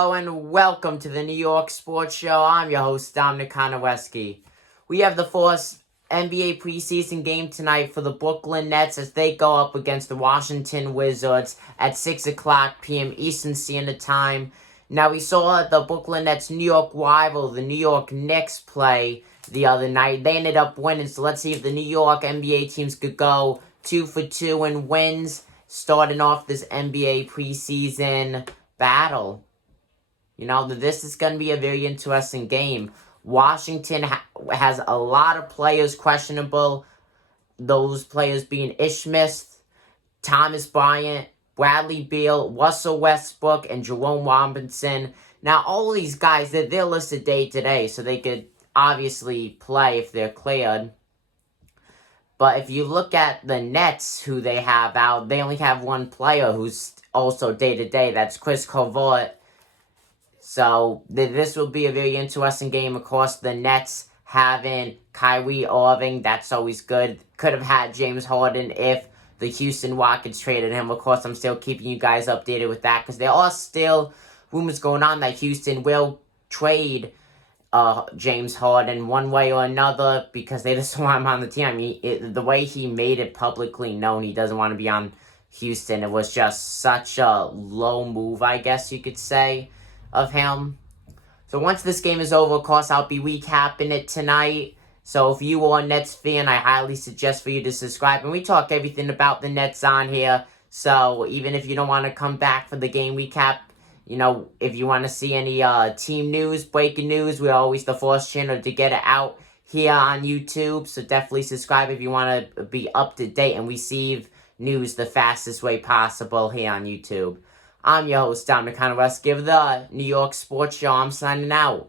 Hello and welcome to the New York Sports Show. I'm your host, Dominic Konoweski. We have the first NBA preseason game tonight for the Brooklyn Nets as they go up against the Washington Wizards at 6 o'clock p.m. Eastern Standard Time. Now, we saw the Brooklyn Nets' New York rival, the New York Knicks, play the other night. They ended up winning, so let's see if the New York NBA teams could go 2 for 2 in wins, starting off this NBA preseason battle. You know, this is going to be a very interesting game. Washington has a lot of players questionable. Those players being Ish Smith, Thomas Bryant, Bradley Beal, Russell Westbrook, and Jerome Robinson. Now, all of these guys, they're listed day to day, so they could obviously play if they're cleared. But if you look at the Nets, who they have out, they only have one player who's also day to day. That's Chris Covert. So, this will be a very interesting game. Of course, the Nets having Kyrie Irving, that's always good. Could have had James Harden if the Houston Rockets traded him. Of course, I'm still keeping you guys updated with that because there are still rumors going on that Houston will trade James Harden one way or another because they just want him on the team. I mean, the way he made it publicly known he doesn't want to be on Houston, it was just such a low move, I guess you could say, of him. So once this game is over, of course, I'll be recapping it tonight. So if you are a Nets fan, I highly suggest for you to subscribe. And we talk everything about the Nets on here. So even if you don't want to come back for the game recap, you know, if you want to see any team news, breaking news, we're always the first channel to get it out here on YouTube. So definitely subscribe if you want to be up to date and receive news the fastest way possible here on YouTube. I'm your host, Dominic Konoweski of the New York Sports Show. I'm signing out.